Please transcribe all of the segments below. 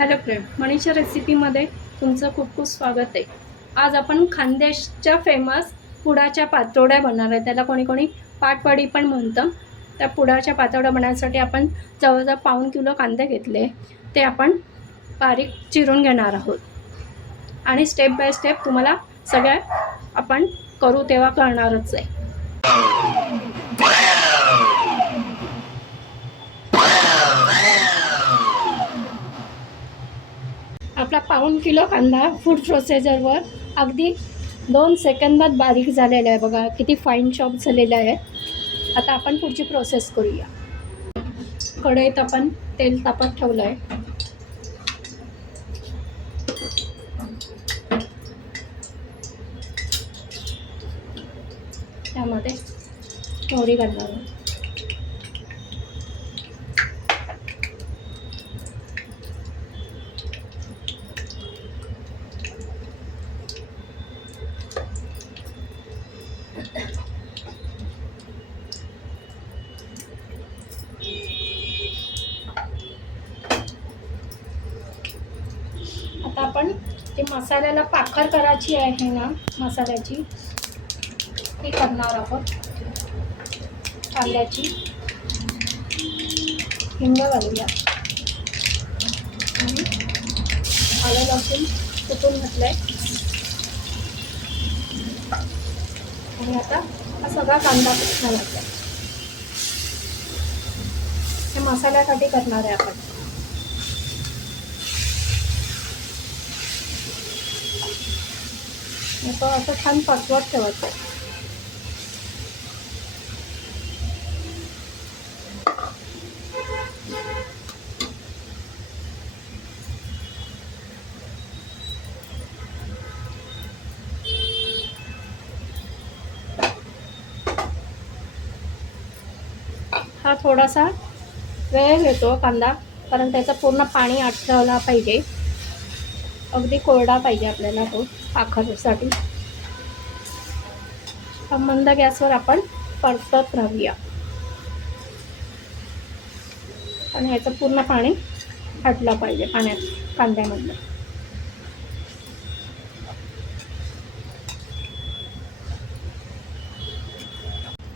Hello friend, Manisha रेसिपीमध्ये तुमचं खूप खूप स्वागत आहे. आज आपण खानदेशच्या फेमस पुडाच्या पातोड्या बनवणार आहे. त्याला कोणी कोणी पाटवडी पण म्हणतं. त्या पुडाच्या पातोड्या बनवण्यासाठी आपण जवळजवळ पाऊण किलो कांदे घेतले. ते आपण बारीक चिरून घेणार आहोत आणि स्टेप बाय स्टेप तुम्हाला सगळ्या आपण करू तेव्हा कळणारच आहे. आपला पाऊण किलो कांदा फूड प्रोसेसरवर अगदी 2 सेकंदात बारीक झालेला आहे. बघा किती फाईन चॉप झालेला आहे. आता आपण पुढची प्रोसेस करूया. कढईत आपण तेल तापत ठेवलं आहे. त्यामध्ये मोहरी घालणार आहोत. आता आपण ते मसाल्याला पाखर करायची आहे ना, मसाल्याची ती करणार आहोत. कांद्याची हिंग घालूया आणि आलं लसूण कुटून घातलंय. आणि आता हा सगळा कांदा घालायचा. हे मसाल्यासाठी करणार आहे आपण. तो असं छान पचवत ठेवायचं. हा थोडासा वेळ घेतो कांदा, कारण त्याचं पूर्ण पाणी आटवला पाहिजे. अगदी कोरडा पाहिजे आपल्याला तो पाखरसाठी. मंद गॅसवर आपण परतत राहूया आणि ह्याचं पूर्ण पाणी आटलं पाहिजे पाण्यात कांद्यामधलं.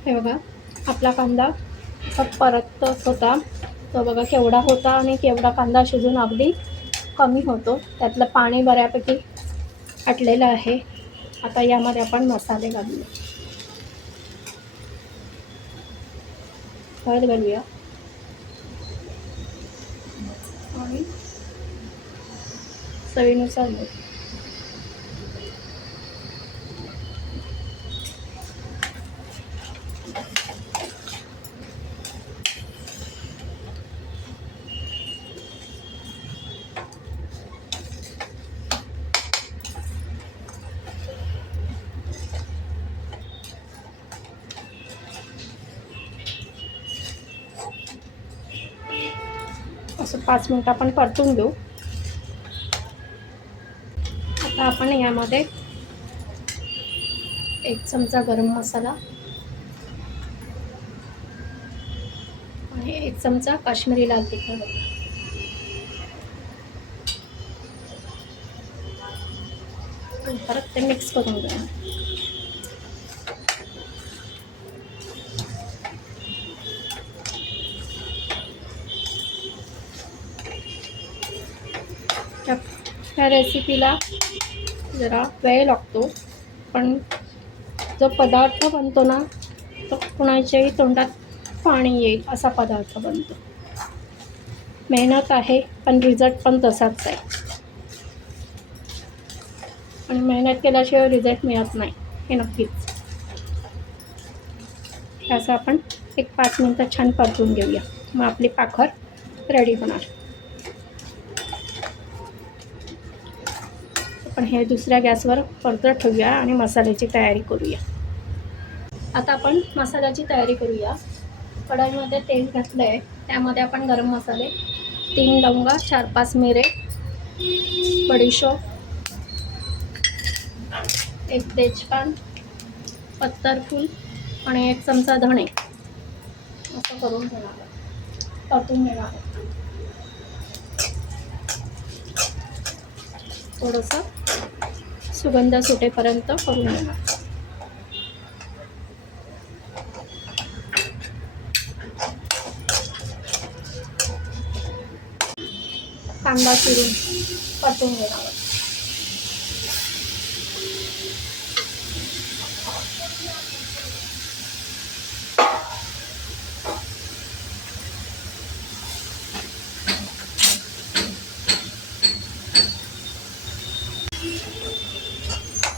हे बघा आपला कांदा असा परतत होता. तो बघा केवढा होता आणि केवढा कांदा शिजून अगदी कमी होतो. त्यातलं पाणी बऱ्यापैकी आटलेलं आहे. आता यामध्ये आपण मसाले घालूया. हळद घालूया आणि चवीनुसार मीठ. असं 5 मिनिट आपण परतून घेऊ. आता आपण यामध्ये 1 चमचा गरम मसाला आणि 1 चमचा काश्मीरी लाल तिखट परत ते मिक्स करून घ्या. ह्या रेसिपीला जरा वेळ लागतो, पण जो पदार्थ बनतो ना तो कुणाच्याही तोंडात पाणी येईल असा पदार्थ बनतो. मेहनत आहे पण रिझल्ट पण तसाच आहे. आणि मेहनत केल्याशिवाय रिझल्ट मिळत नाही हे नक्कीच. असं आपण 5 मिनिटं छान परतून घेऊया. मग आपली पाखर रेडी होणार. आपण हे दुसऱ्या गॅसवर परतत ठेवूया आणि मसाल्याची तयारी करूया. आता आपण मसाल्याची तयारी करूया. कढईमध्ये तेल घातलं आहे. त्यामध्ये आपण गरम मसाले 3 लवंगा, 4-5 मिरे, बडीशोप, 1 तेजपान, पत्तरफूल आणि 1 चमचा धणे असं करून घेणार, परतून घेणार. थोडंसं सुगंध सुटेपर्यंत करून घेणार. कांदा चिरून परतून घेणार.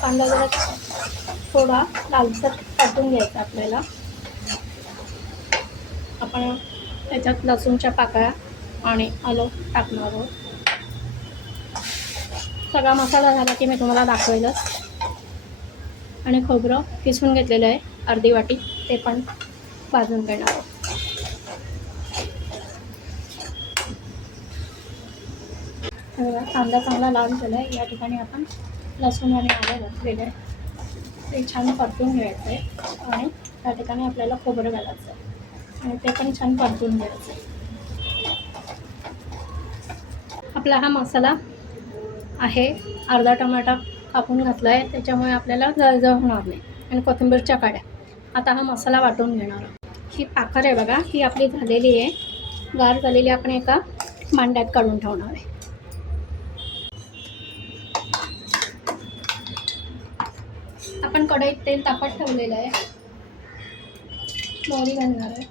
कांदा जरा थोडा लालसर परतून घ्यायचा आपल्याला. आपण त्याच्यात लसूणच्या पाकळ्या आणि आलं टाकणार आहोत. सगळा मसाला झाला की मी तुम्हाला दाखवेलच. आणि खोबरं किसून घेतलेलं आहे अर्धी वाटी, ते पण भाजून घेणार आहोत. कांदा चांगला लाल झाला आहे. या ठिकाणी आपण लसूण आणि आलं घातलेलं आहे, ते छान परतून घ्यायचं आहे. आणि त्या ठिकाणी आपल्याला खोबरं घालायचं आहे आणि ते पण छान परतून घ्यायचं आहे. आपला हा मसाला आहे. अर्धा टमाटा कापून घातला आहे, त्याच्यामुळे आपल्याला जळजळ होणार नाही. आणि कोथिंबीरच्या काड्या. आता हा मसाला वाटून घेणार. ही पाखर आहे बघा, ही आपली झालेली आहे, गार झालेली. आपण एका भांड्यात काढून ठेवणार आहे. आपण कढईत तेल तापत ठेवलेलं आहे. मोहरी घालणार आहे.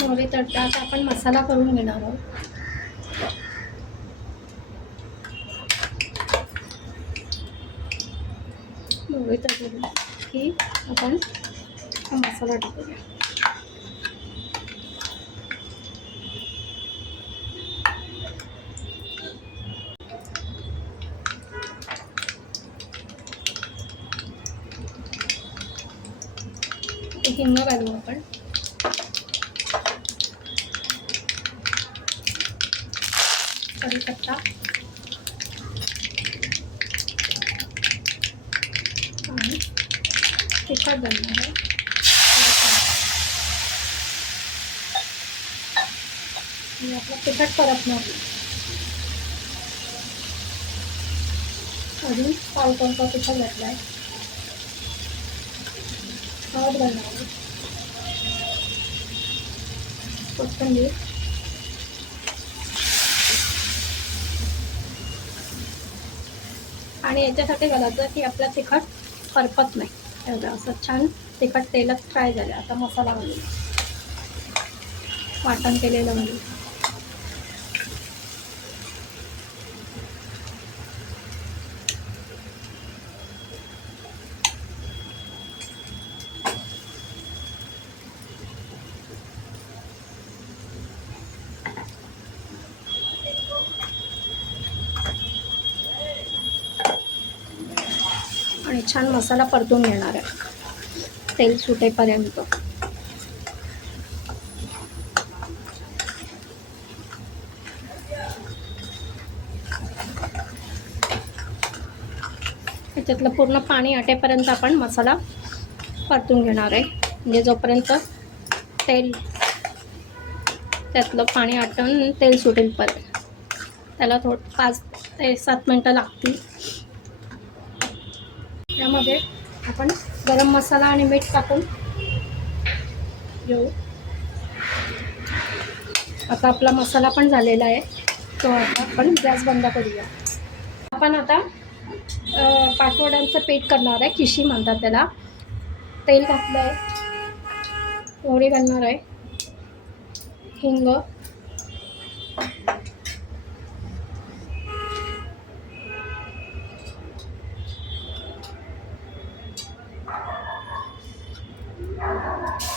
मोहरी तडतात आपण मसाला करून घेणार आहोत. मोहरी तडली की आपण हा मसाला टाकूया. हिंग घालू आपण. कढीपत्ता आणि तिखट घालणार आहे. आणि आपलं तिखट परतणार. अजून पाव चमचा तिखट घातला आहे. हळद घालणार आहे. कोथिंबीर आणि याच्यासाठी घालायचं की आपला तिखट करपत नाही. एवढं असं छान तिखट तेलात फ्राय झालं. आता मसाला घालू, वाटण केलेलं घालू. आणि छान मसाला परतून घेणार आहे तेल सुटेपर्यंत. त्याच्यातलं पूर्ण पाणी आटेपर्यंत आपण मसाला परतून घेणार आहे. म्हणजे जोपर्यंत तेल त्यातलं पाणी आटून तेल सुटेलपर्यंत त्याला 5 ते 7 मिनटं लागतील. त्यामध्ये आपण गरम मसाला आणि मीठ टाकून घेऊ. आता आपला मसाला पण झालेला आहे, तो आता आपण गॅस बंद करूया. आपण आता पाटवड्यांचं पीठ करणार आहे, खिशी म्हणतात त्याला. तेल घातलं आहे, मोहरी घालणार आहे, हिंग,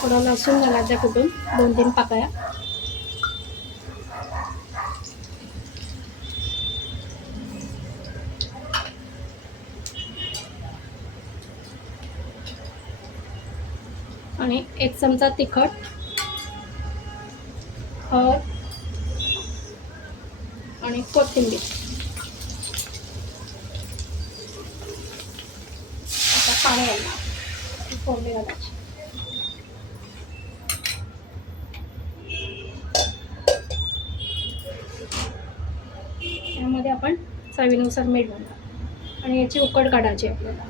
थोडं लसूण घालायचं कुठून 2-3 पाकळ्या. आणि 1 चमचा तिखट, हळद आणि कोथिंबीर. आता पाणी घालणार, फोडणी घालायची. आपण चवीनुसार मीठ घालणार आणि याची उकड काढायची आपल्याला.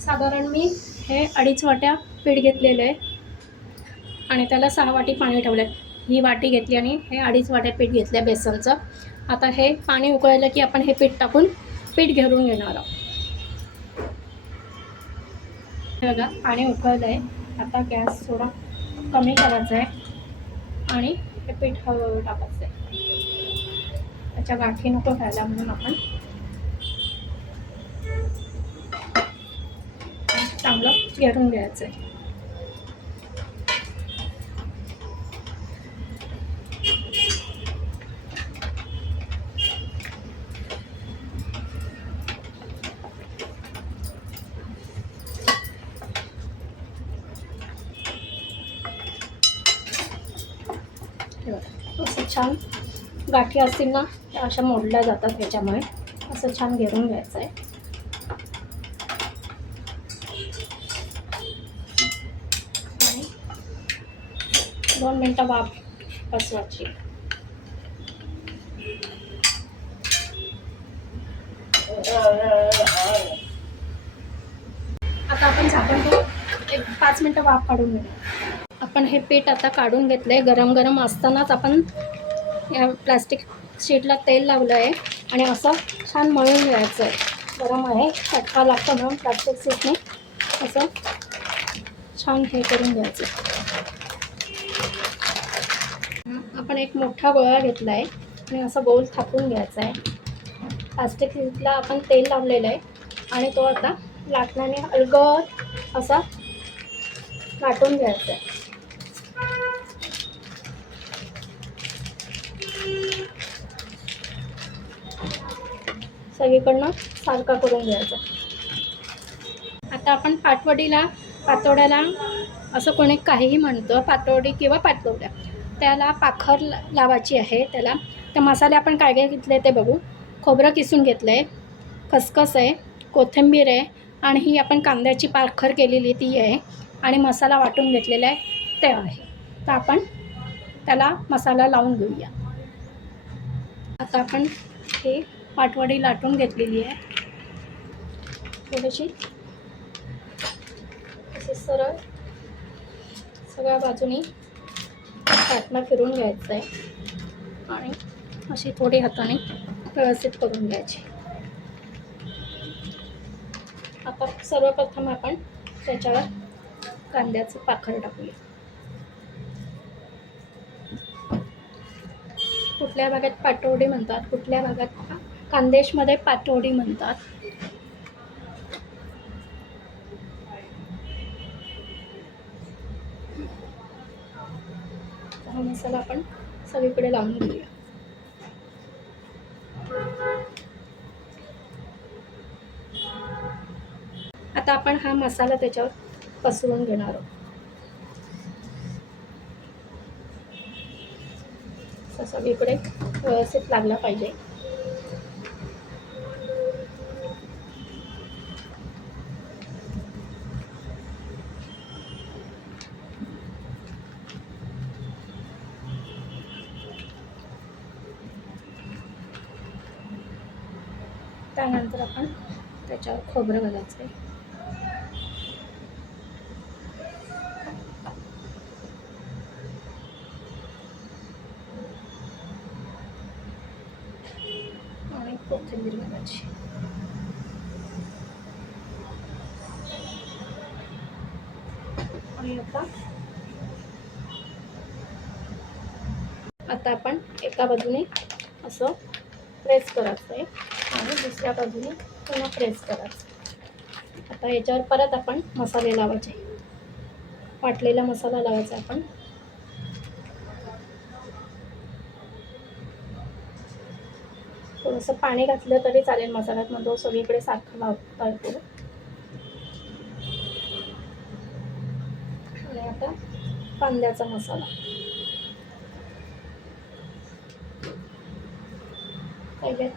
साधारण मी हे 2.5 वाट्या पीठ घेतलेलं आहे आणि त्याला 6 वाटी पाणी ठेवलं आहे. ही वाटी घेतली आणि हे 2.5 वाट्या पीठ घेतलं आहे बेसनचं. आता हे पाणी उकळलं की आपण हे पीठ टाकून पीठ घेऊन घेणार आहोत. बघा पाणी उकळलं आहे. आता गॅस थोडा कमी करायचा आहे आणि हे पीठ हळूहळू टाकायचं आहे. त्याच्या गाठी नको व्हायला म्हणून आपण चांगलं घेरून घ्यायचं आहे. असं छान गाठी असतील ना त्या अशा मोडल्या जातात. त्याच्यामुळे असं छान घेरून घ्यायचं आहे. आणि 2 मिनटं वाफ बसवायची. आता आपण झाकण ठेवून एक 5 मिनटं वाफ काढून घेऊ. आपण हे पीठ आता काढून घेतलं आहे. गरम गरम असतानाच आपण या प्लास्टिक शीटला तेल लावलं आहे आणि असं छान मळून घ्यायचं आहे. गरम आहे, चटका लागतो म्हणून प्लास्टिक शीटने असं छान हे करून घ्यायचं. आपण एक मोठा गोळा घेतला आहे आणि असं गोल थापून घ्यायचा आहे. प्लास्टिक शीटला आपण तेल लावलेलं आहे आणि तो आता लाटण्याने अलगद असा लाटून घ्यायचा आहे. सगळीकडनं सारखा करून घ्यायचा. आता आपण पातोड्याला असं कोणी काहीही म्हणतं, पातोडी किंवा पातोड्या, त्याला पाखर लावायची आहे. त्याला तर मसाले आपण काय काय घेतले ते बघू. खोबरं किसून घेतलं आहे, खसखस आहे, कोथिंबीर आहे आणि ही आपण कांद्याची पाखर केलेली ती आहे आणि मसाला वाटून घेतलेला आहे ते आहे. तर आपण त्याला मसाला लावून घेऊया. आता आपण हे पाटवडी लाटून घेतलेली आहे. थोडीशी असे सरळ सगळ्या बाजूनी लाटणं फिरून घ्यायचं आहे आणि अशी थोडी हाताने व्यवस्थित करून घ्यायची. आता सर्वप्रथम आपण त्याच्यावर कांद्याचं पाखर टाकूया. कुठल्या भागात पाटवडी म्हणतात, कुठल्या भागात खानदेशमध्ये पाटवडी म्हणतात. हा मसाला आपण सगळीकडे लावून घेऊया. आता आपण हा मसाला त्याच्यावर पसरवून घेणार आहोत. सगळीकडे व्यवस्थित लागला पाहिजे. त्यानंतर आपण त्याच्यावर खोबरं घालायचं आहे. आणि कोथिंबीर घालायची. आणि आता आपण एका बाजूने असं प्रेस करायचं आहे आणि दुसऱ्या बाजूने पुन्हा प्रेस करायचं. आता याच्यावर परत आपण मसाले लावायचे. वाटलेला मसाला लावायचा आपण. थोडंसं पाणी घातलं तरी चालेल मसाल्यात, मग तो सगळीकडे सारखा लावता येतो. आणि आता कांद्याचा मसाला. पहिले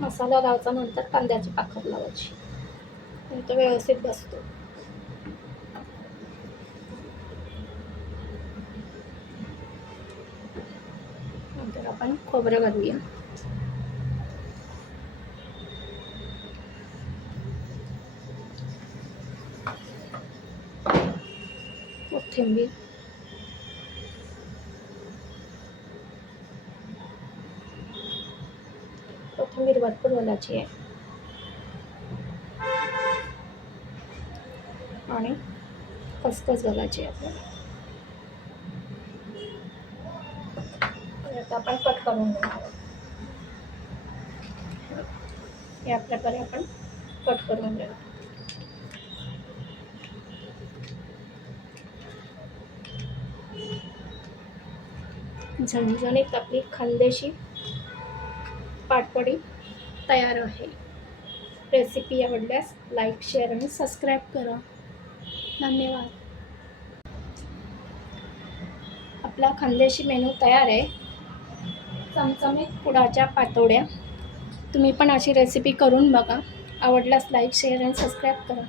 मसाला लावायचा, नंतर कांद्याची पाखर लावायची, तो व्यवस्थित बसतो. आपण खोबरं घालूया. कोथिंबीर, कोथिंबीर भरपूर घालायची आहे आणि खसखस घालायची आहे आपल्याला. आता आपण कट करून घेणार. या प्रकारे आपण कट करून घेऊ. झणझणीत आपली खानदेशी पाटवडी तयार आहे. रेसिपी आवडल्यास लाईक, शेअर आणि सबस्क्राईब करा. धन्यवाद. आपला खानदेशी मेनू तयार आहे. चमचमीत पुडाच्या पातोड्या. तुम्ही पण अशी रेसिपी करून बघा. आवडल्यास लाईक, शेअर आणि सबस्क्राईब करा.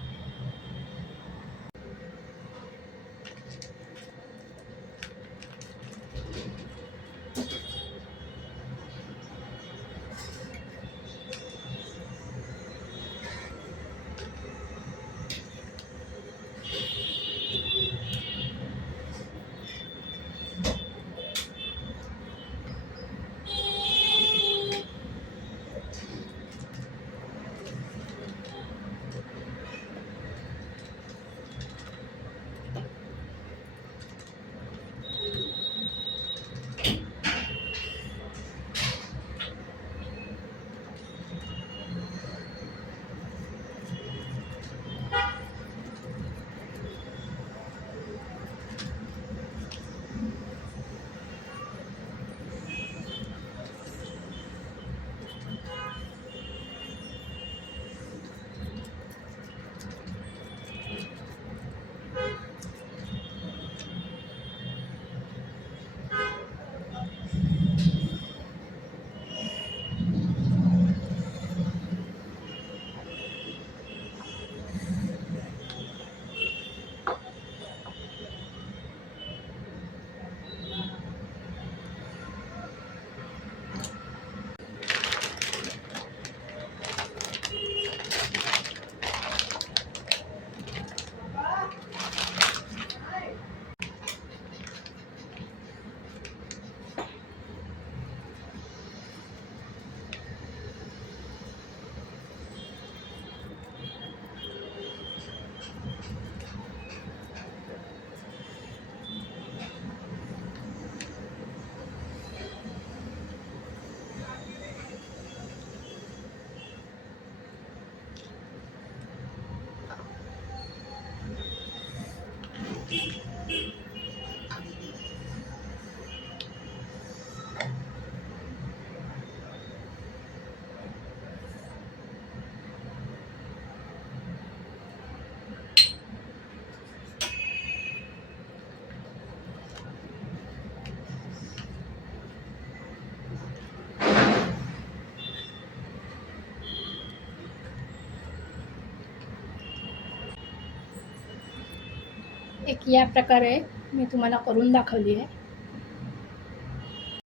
एक या प्रकारे मी तुम्हाला करून दाखवली आहे.